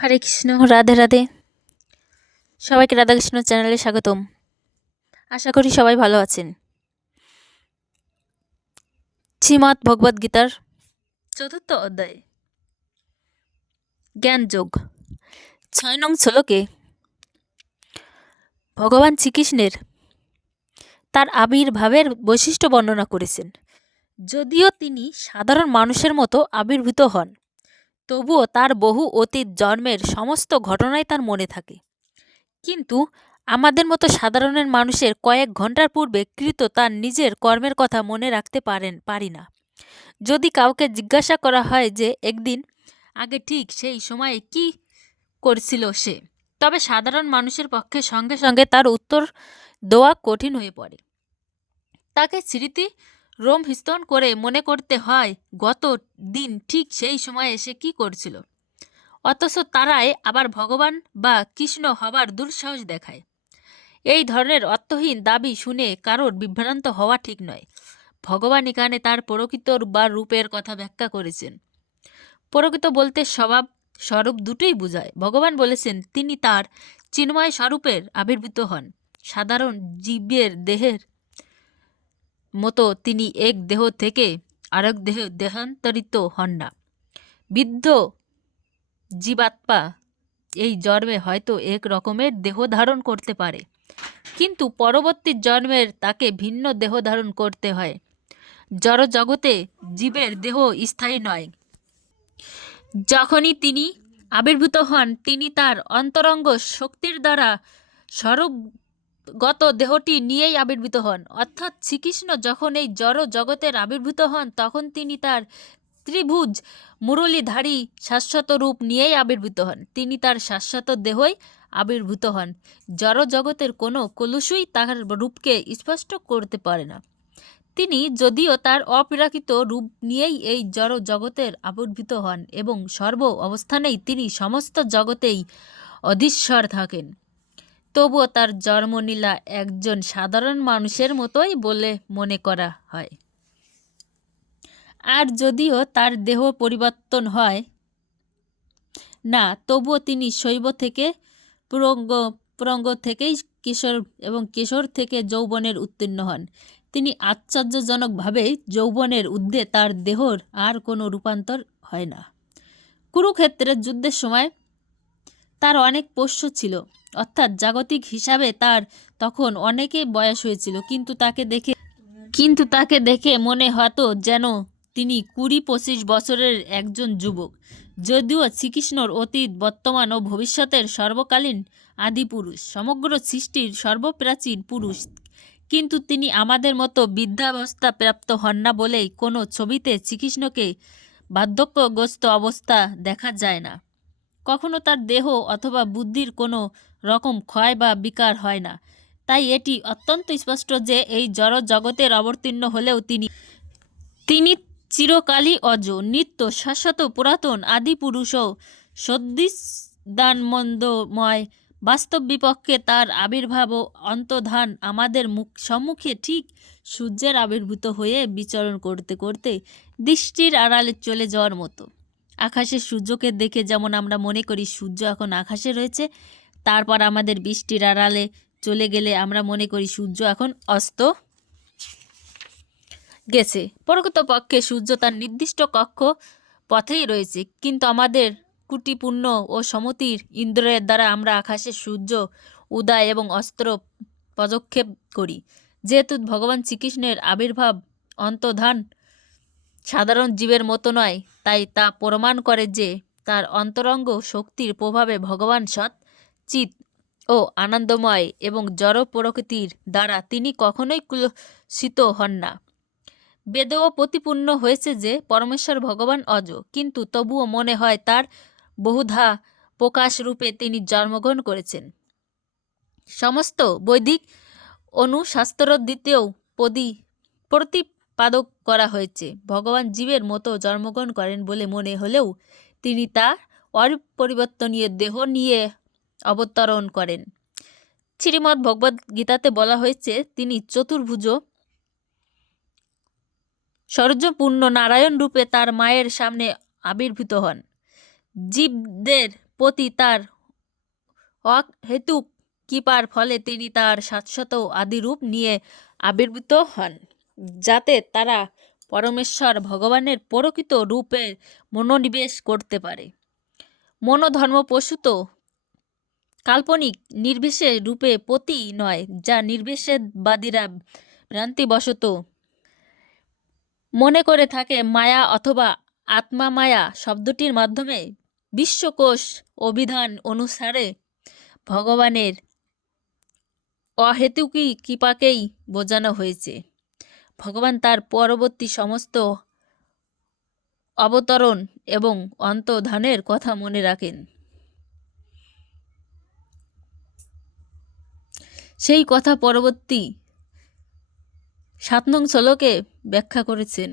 হরে কৃষ্ণ, রাধে রাধে। সবাইকে রাধাকৃষ্ণ চ্যানেলে স্বাগতম। আশা করি সবাই ভালো আছেন। শ্রীমদ্ ভগবদ্ গীতার ৪র্থ অধ্যায় জ্ঞান যোগ ৬ নং শ্লোকে ভগবান শ্রীকৃষ্ণের তার আবির্ভাবের বৈশিষ্ট্য বর্ণনা করেছেন। যদিও তিনি সাধারণ মানুষের মতো আবির্ভূত হন, তবুও তার বহু অতীত জন্মের সমস্ত ঘটনাই তার মনে থাকে। কিন্তু আমাদের মতো সাধারণের মানুষের কয়েক ঘন্টার পূর্বে কৃত তার নিজের কর্মের কথা মনে রাখতে পারি না। যদি কাউকে জিজ্ঞাসা করা হয় যে একদিন আগে ঠিক সেই সময়ে কি করছিল সে, তবে সাধারণ মানুষের পক্ষে সঙ্গে সঙ্গে তার উত্তর দেওয়া কঠিন হয়ে পড়ে। তাকে স্মৃতি রোমহস্থান করে মনে করতে হয় গত দিন ঠিক সেই সময়ে সে কি করছিল। অথচ তারাই আবার ভগবান বা কৃষ্ণ হবার দুঃসাহস দেখায়। এই ধরনের অর্থহীন দাবি শুনে কারোর বিভ্রান্ত হওয়া ঠিক নয়। ভগবান এখানে তার প্রকৃত বা রূপের কথা ব্যাখ্যা করেছেন। প্রকৃত বলতে স্বভাব স্বরূপ দুটোই বোঝায়। ভগবান বলেছেন তিনি তার চিন্ময় স্বরূপের আবির্ভূত হন। সাধারণ জীবের দেহের মতো তিনি এক দেহ থেকে আরেক দেহান্তরিত হন না। বৃদ্ধ জীবাত্মা এই জন্মে হয়তো এক রকমের দেহ ধারণ করতে পারে, কিন্তু পরবর্তী জন্মের তাকে ভিন্ন দেহ ধারণ করতে হয়। জড় জগতে জীবের দেহ স্থায়ী নয়। যখনই তিনি আবির্ভূত হন, তিনি তার অন্তরঙ্গ শক্তির দ্বারা স্বরূপগত দেহটি নিয়েই আবির্ভূত হন। অর্থাৎ শ্রীকৃষ্ণ যখন এই জড় জগতের আবির্ভূত হন, তখন তিনি তার ত্রিভুজ মুরলীধারী শাশ্বত রূপ নিয়েই আবির্ভূত হন। তিনি তার শাশ্বত দেহই আবির্ভূত হন। জড় জগতের কোনো কলুষই তার রূপকে স্পষ্ট করতে পারে না। তিনি যদিও তার অপ্রাকৃত রূপ নিয়েই এই জড় জগতের আবির্ভূত হন এবং সর্ব অবস্থানেই তিনি সমস্ত জগতেই অধীশ্বর থাকেন, তবুও তার জন্মলীলা একজন সাধারণ মানুষের মতোই বলে মনে করা হয়। আর যদিও তার দেহ পরিবর্তন হয় না, তবুও তিনি শৈব থেকে পুরঙ্গ থেকেই কিশোর এবং কিশোর থেকে যৌবনের উত্তীর্ণ হন। তিনি আশ্চর্যজনকভাবে যৌবনের ঊর্ধ্বে তার দেহর আর কোনো রূপান্তর হয় না। কুরুক্ষেত্রের যুদ্ধের সময় তার অনেক পোষ্য ছিল, অর্থাৎ জাগতিক হিসাবে তার তখন অনেকেই বয়স হয়েছিল, কিন্তু তাকে দেখে মনে হতো যেন তিনি ২০-২৫ বছরের একজন যুবক। যদিও শ্রীকৃষ্ণর অতীত, বর্তমান ও ভবিষ্যতের সর্বকালীন আদিপুরুষ, সমগ্র সৃষ্টির সর্বপ্রাচীন পুরুষ, কিন্তু তিনি আমাদের মতো বৃদ্ধাবস্থা প্রাপ্ত হন না বলেই কোনো ছবিতে শ্রীকৃষ্ণকে বার্ধক্যগ্রস্ত অবস্থা দেখা যায় না। কখনো তার দেহ অথবা বুদ্ধির কোনো রকম ক্ষয় বা বিকার হয় না। তাই এটি অত্যন্ত স্পষ্ট যে এই জড় জগতের অবতীর্ণ হলেও তিনি চিরকালই অজ, নিত্য, শাশ্বত, পুরাতন, আদিপুরুষ ও সদ্দিদানমন্দময়। বাস্তব বিপক্ষে তার আবির্ভাব ও অন্তর্ধান আমাদের সম্মুখে ঠিক সূর্যের আবির্ভূত হয়ে বিচরণ করতে করতে দৃষ্টির আড়ালে চলে যাওয়ার মতো। আকাশে সূর্যকে দেখে যেমন আমরা মনে করি সূর্য এখন আকাশে রয়েছে, তারপর আমাদের বৃষ্টির আড়ালে চলে গেলে আমরা মনে করি সূর্য এখন অস্ত গেছে। প্রকৃতপক্ষে সূর্য তার নির্দিষ্ট কক্ষ পথেই রয়েছে, কিন্তু আমাদের কুটিপূর্ণ ও সমতির ইন্দ্রিয়ের দ্বারা আমরা আকাশে সূর্য উদয় এবং অস্ত পর্যবেক্ষণ করি। যেহেতু ভগবান শ্রীকৃষ্ণের আবির্ভাব অন্তর্ধান সাধারণ জীবের মতো নয়, তাই তা প্রমাণ করে যে তার অন্তরঙ্গ শক্তির প্রভাবে ভগবান সৎ, চিৎ ও আনন্দময় এবং জড় প্রকৃতির দ্বারা তিনি কখনোই কুলসিত হন না। বেদেও প্রতিপূর্ণ হয়েছে যে পরমেশ্বর ভগবান অজ, কিন্তু তবুও মনে হয় তার বহুধা প্রকাশ রূপে তিনি জন্মগ্রহণ করেছেন। সমস্ত বৈদিক অনুশাস্ত্রদিতেও প্রতিপাদক করা হয়েছে ভগবান জীবের মতো জন্মগ্রহণ করেন বলে মনে হলেও তিনি তার অপরিবর্তনীয় দেহ নিয়ে অবতরণ করেন। শ্রীমদ্ ভগবদ্ গীতাতে বলা হয়েছে তিনি চতুর্ভুজ সৌর্যপূর্ণ নারায়ণ রূপে তার মায়ের সামনে আবির্ভূত হন। জীবদের প্রতি তার অহেতুক কৃপার ফলে তিনি তার শাশ্বত আদিরূপ নিয়ে আবির্ভূত হন, যাতে তারা পরমেশ্বর ভগবানের প্রকৃত রূপে মনোনিবেশ করতে পারে। মনোধর্মপ্রসূত কাল্পনিক নির্বিশেষ রূপে পতি নয়, যা নির্বিশেষবাদীরা ভ্রান্তিবশত মনে করে থাকে। মায়া অথবা আত্মা মায়া শব্দটির মাধ্যমে বিশ্বকোষ অভিধান অনুসারে ভগবানের অহেতুকী কৃপাকেই বোঝানো হয়েছে। ভগবান তার পরবর্তী সমস্ত অবতরণ এবং অন্তর্ধানের কথা মনে রাখেন। সেই কথা পরবর্তী 7 নং শ্লোকে ব্যাখ্যা করেছেন।